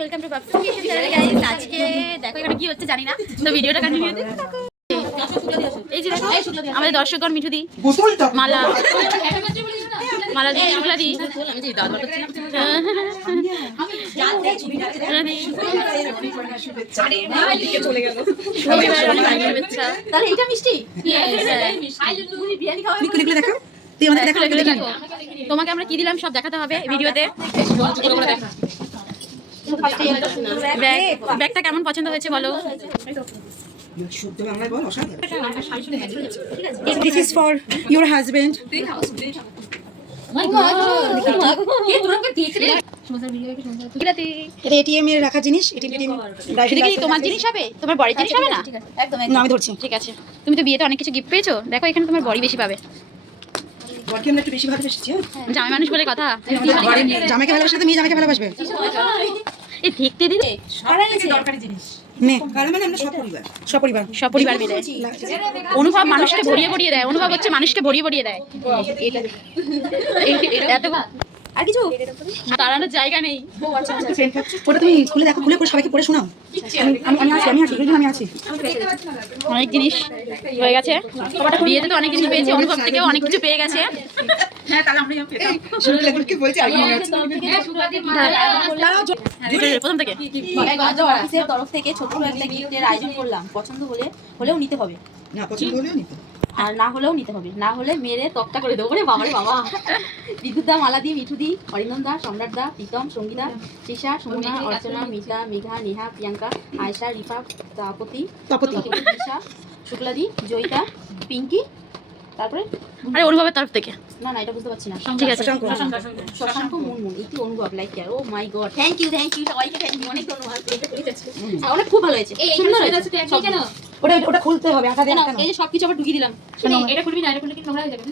Welcome to Bapsu channel guys. আজকে দেখো এখানে কি হচ্ছে জানি না, তো ভিডিওটা কন্টিনিউ করতে থাকো। এই যে দেখো আমাদের দর্শকগণ মিঠু দি, মালা মালা দি, শুক্লা দি, তাহলে এটা মিষ্টি। তোমাকে আমরা কি দিলাম সব দেখাতে হবে ভিডিওতে। ব্যাগটা কেমন পছন্দ হয়েছে বলো? This is for your husband. এটা ATM এর রাখা জিনিস। এটা কি তোমার জিনিস হবে? তোমার বড়ির জিনিস হবে না? না, আমি ধরছি। ঠিক আছে, তুমি তো বিয়েতে অনেক কিছু গিফট পেয়েছো, দেখো এখানে তোমার বড়ি বেশি পাবে। বরকে আমরা একটু বেশি ভালোবাসছি। জামাই মানুষ বলে কথা। জামাইকে ভালোবাসলে তো মেয়ে জামাইকে ভালোবাসবে। এই দেখতে দিলে দরকারি জিনিস নে, কারণ মানে আমরা সপরিবার মিলে অনুভব মানুষকে ভরিয়ে দেয়। অনুভব হচ্ছে মানুষকে ভরিয়ে দেয়। এত আর কিছু দাঁড়ানোর জায়গা নেই। ওটা তুমি খুলে দেখো, খুলে সবাইকে পড়ে শোনাও। আমি আছি। অনেক জিনিস হয়ে গেছে বিয়েতে, তো অনেক জিনিস পেয়েছি। অনুভব থেকেও অনেক কিছু পেয়ে গেছে। প্রথম থেকে অফিসের তরফ থেকে ছোট একটা গিফটের আয়োজন করলাম। পছন্দ হলেও নিতে হবে, আর না হলেও নিতে হবে। না হলে মেরে তক্তা করে দেবো। রে বাবা রে বাবা। বিদ্যুৎ দা, মালা দি, মিঠু দি, অরিন্দম দা, সম্রাট দা, প্রীতম, সঙ্গীতা, তৃষা, সুমনা, অর্চনা, মিতা, মেঘা, নেহা, প্রিয়াঙ্কা, আয়েশা, রিফা, তাপতি, তৃষা, শুক্লা দি, জয়িতা, পিঙ্কি, তারপরে আরে অনুভবের তরফ থেকে না এটা বুঝতে পারছি না। ঠিক আছে, Shashanka, Munmun, Iti, Anubhav, like care. Oh my god, thank you সবাইকে, থ্যাংক ইউ, অনেক ধন্যবাদ। অনেক খুব ভালো হয়েছে, সুন্দর হয়েছে। ওটা খুলতে হবে, আটা দিয়ে এই যে সবকিছু আবার ঢুকিয়ে দিলাম। এটা খুলবি না, এটা খুললে কি নোংরা হয়ে যাবে।